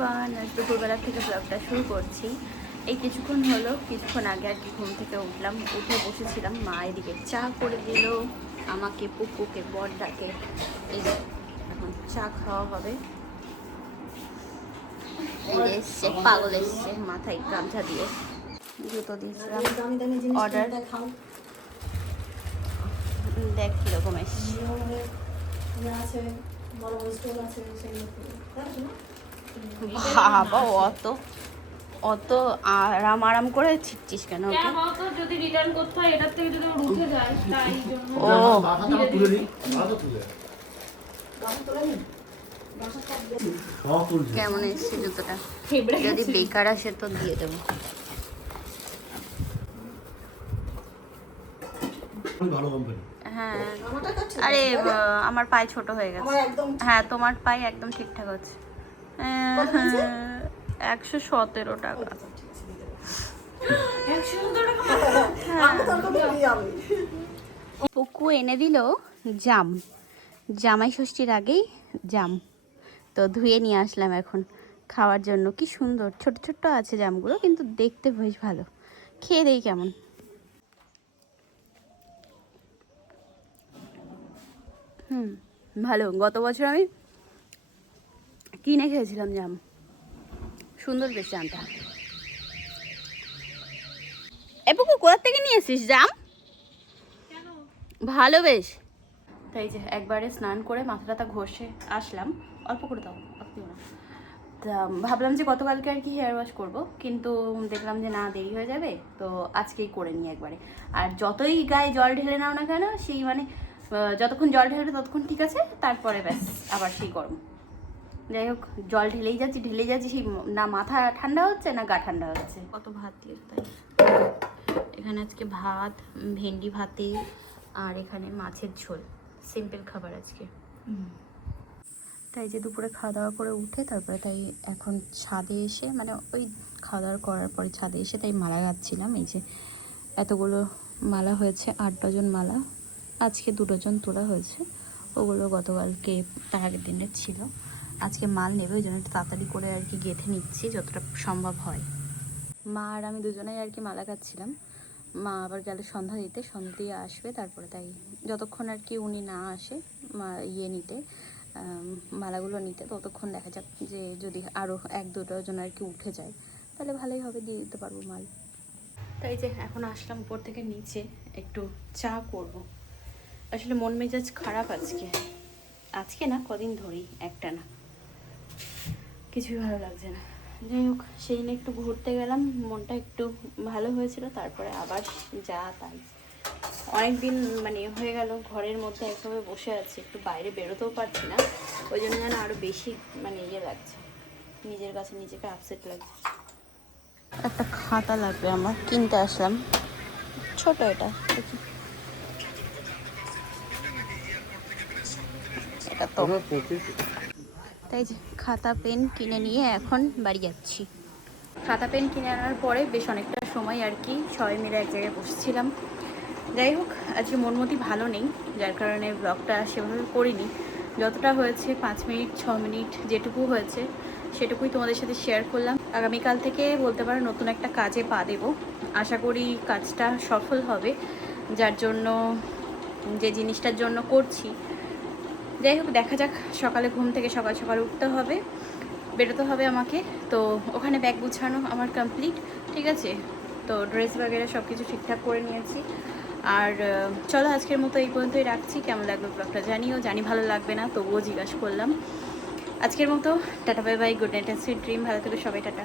Everyone, আজ দুপুরবেলা থেকে ব্লগটা শুরু করছি। এই কিছুক্ষণ আগে আর কি ঘুম থেকে উঠলাম, উঠে বসেছিলাম। মা এদিকে চা করে দিল আমাকে, পুকুকে, বড়টাকে। এই যে এখন চা খাওয়া হবে। এসছে পাগল, এসছে মাথায় গামছা দিয়ে, জুতো দিয়েছিলাম অর্ডার। দেখ কিরকম এসছে। বাবা অত অত আরাম করে ছিটছিস কেন? যদি রিটার্ন করতে হয় এটার থেকে যদি উঠে যায় তাই জন্য। ও কেমন এসছে জুতোটা? যদি বেকার আসে তো দিয়ে দেবো। হ্যাঁ, আরে আমার পায়ে ছোট হয়ে গেছে। হ্যাঁ, তোমার পায়ে একদম ঠিকঠাক আছে। 117 টাকা। পুকু এনে দিল জাম, জামাই ষষ্ঠীর আগেই জাম, তো ধুয়ে নিয়ে আসলাম এখন খাওয়ার জন্য। কি সুন্দর ছোট ছোট আছে জামগুলো, কিন্তু দেখতে বেশ ভালো। খেয়ে দেই কেমন। ভালো। গত বছর আমি কিনে খেয়েছিলাম জাম, সুন্দর বেশ জামটা। এ পুকু কোথা থেকে নিয়ে এসিস জাম? ভালো বেশ। তাই যে একবারে স্নান করে মাথা টাথা ঘষে আসলাম। অল্প করে দাও, তা ভাবলাম যে গতকালকে আর কি হেয়ার ওয়াশ করবো, কিন্তু দেখলাম যে না, দেরি হয়ে যাবে, তো আজকেই করে নিই একবারে। আর যতই গায়ে জল ঢেলে নাও না কেন, সেই মানে যতক্ষণ জল ঢেলবে ততক্ষণ ঠিক আছে, তারপরে ব্যাস আবার সেই গরম। যাই হোক, জল ঢেলেই যাচ্ছি, সেই না মাথা ঠান্ডা হচ্ছে না গা ঠান্ডা হচ্ছে। কত ভাত দিয়ে তাই এখানে আজকে ভাত, ভেন্ডি ভাতে, আর এখানে মাছের ঝোল। সিম্পল খাবার আজকে। তাই যে দুপুরে খাওয়া দাওয়া করে উঠে তারপরে তাই এখন ছাদে এসে, মানে ওই খাওয়া দাওয়া করার পরে ছাদে এসে তাই মালা গাচ্ছিলাম। এই যে এতগুলো মালা হয়েছে, 8 ডজন মালা। আজকে 2 ডজন তোলা হয়েছে, ওগুলো গতকালকে তার আগের দিনের ছিল। আজকে মাল নেবে, ওই জন্য একটু তাড়াতাড়ি করে আর কি গেঁথে নিচ্ছি যতটা সম্ভব হয়। মা আর আমি দুজনেই আর কি মালা গাচ্ছিলাম। মা আবার গেলে সন্ধ্যা দিতে, সন্ধ্যা দিয়ে আসবে, তারপরে তাই যতক্ষণ আর কি উনি না আসে নিতে, মালাগুলো নিতে, ততক্ষণ দেখা যাক যে যদি আরও 1-2 ডজন আর কি উঠে যায় তাহলে ভালোই হবে, দিয়ে দিতে পারবো মাল। তাই যে এখন আসলাম উপর থেকে নিচে, একটু চা করব। আসলে মন মেজাজ খারাপ আজকে না, কদিন ধরেই একটা না, কিছুই ভালো লাগছে না। যাই হোক, সেই নিয়ে একটু ঘুরতে গেলাম, মনটা একটু ভালো হয়েছিল, তারপরে আবার যা তাই। অনেকদিন মানে হয়ে গেল ঘরের মধ্যে একভাবে বসে আছি, একটু বাইরে বেরোতেও পারছি না, ওই জন্য যেন আরও বেশি মানে লাগছে, নিজের কাছে নিজেকে আপসেট লাগছে। একটা খাতা লাগবে আমার, কিনতে আসলাম, ছোট এটা দেখি। এটা তো তাই যে খাতা পেন কিনে নিয়ে এখন বাড়ি যাচ্ছি। খাতা পেন কিনে আনার পরে বেশ অনেকটা সময় আর কি সবাই মিলে এক জায়গায় বসেছিলাম। যাই হোক, আজকে মনমতি ভালো নেই, যার কারণে ব্লগটা সেভাবে করিনি। যতটা হয়েছে 5 মিনিট 6 মিনিট যেটুকু হয়েছে সেটুকুই তোমাদের সাথে শেয়ার করলাম। আগামীকাল থেকে বলতে পারো নতুন একটা কাজে পা দেব, আশা করি কাজটা সফল হবে, যার জন্য, যে জিনিসটার জন্য করছি। যাই হোক, দেখা যাক। সকালে ঘুম থেকে সকাল সকাল উঠতে হবে, বেরোতে হবে আমাকে। তো ওখানে ব্যাগ গুছানো আমার কমপ্লিট, ঠিক আছে। তো ড্রেস বাগেরা সব কিছু ঠিকঠাক করে নিয়েছি। আর চলো আজকের মতো এই পর্যন্তই রাখছি। কেমন লাগলো ব্লগটা জানিও, জানি ভালো লাগবে না, তবুও জিজ্ঞাসা করলাম। আজকের মতো tata, bye bye, good night, sweet dream, ভালো থেকো সবাই, টাটা।